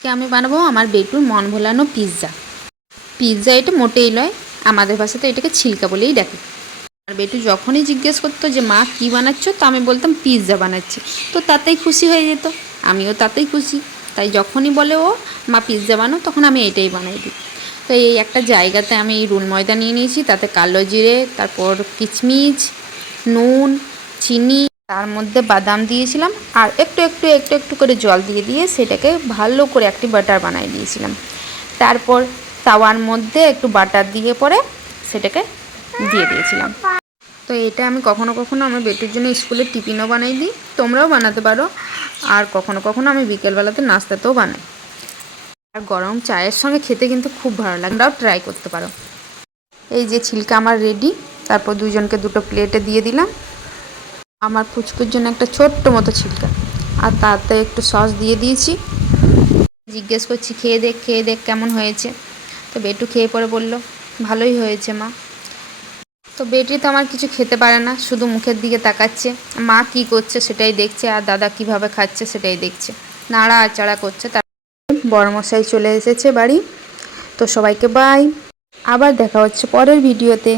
আমি বানাবো আমার বেটুর মন ভোলানো পিৎজা। পিৎজা এটা মোটেই নয়, আমাদের ভাষাতে এটাকে ছিলকা বলেই ডাকে। আর বেটু যখনই জিজ্ঞেস করতো যে মা কী বানাচ্ছ, তো আমি বলতাম পিৎজা বানাচ্ছি, তো তাতেই খুশি হয়ে যেত, আমিও তাতেই খুশি। তাই যখনই বলে ও মা পিৎজা বানাও, তখন আমি এটাই বানাই দিই। তো এই একটা জায়গাতে আমি রুল ময়দা নিয়ে নিয়েছি, তাতে কালো জিরে, তারপর কিচমিচ, নুন, চিনি, তার মধ্যে বাদাম দিয়েছিলাম, আর একটু একটু একটু একটু করে জল দিয়ে দিয়ে সেটাকে ভালো করে একটি বাটার বানিয়ে দিয়েছিলাম। তারপর তাওয়ার মধ্যে একটু বাটার দিয়ে পরে সেটাকে দিয়ে দিয়েছিলাম। তো এটা আমি কখনো কখনো আমার বেটির জন্য স্কুলের টিফিনও বানাই দিই, তোমরাও বানাতে পারো। আর কখনো কখনো আমি বিকেলবেলাতে নাস্তাতেও বানাই। আর গরম চায়ের সঙ্গে খেতে কিন্তু খুব ভালো লাগে, তোমরাও ট্রাই করতে পারো। এই যে ছিলকা আমার রেডি। তারপর দুজনকে দুটো প্লেটে দিয়ে দিলাম। আমার ফুচকুর জন্য একটা ছোট্ট মতো ছিলকা, আর তাতে একটু সস দিয়ে দিয়েছি। জিজ্ঞেস করছি খেয়ে দেখ কেমন হয়েছে। তো বেটু খেয়ে পরে বলল ভালোই হয়েছে মা। তো বেটি তো আমার কিছু খেতে পারে না, শুধু মুখের দিকে তাকাচ্ছে, মা কি করছে সেটাই দেখছে, আর দাদা কিভাবে খাচ্ছে সেটাই দেখছে, নাড়া আচাড়া করছে। তার বড়মশাই চলে এসেছে বাড়ি। তো সবাইকে বাই, আবার দেখা হচ্ছে পরের ভিডিওতে।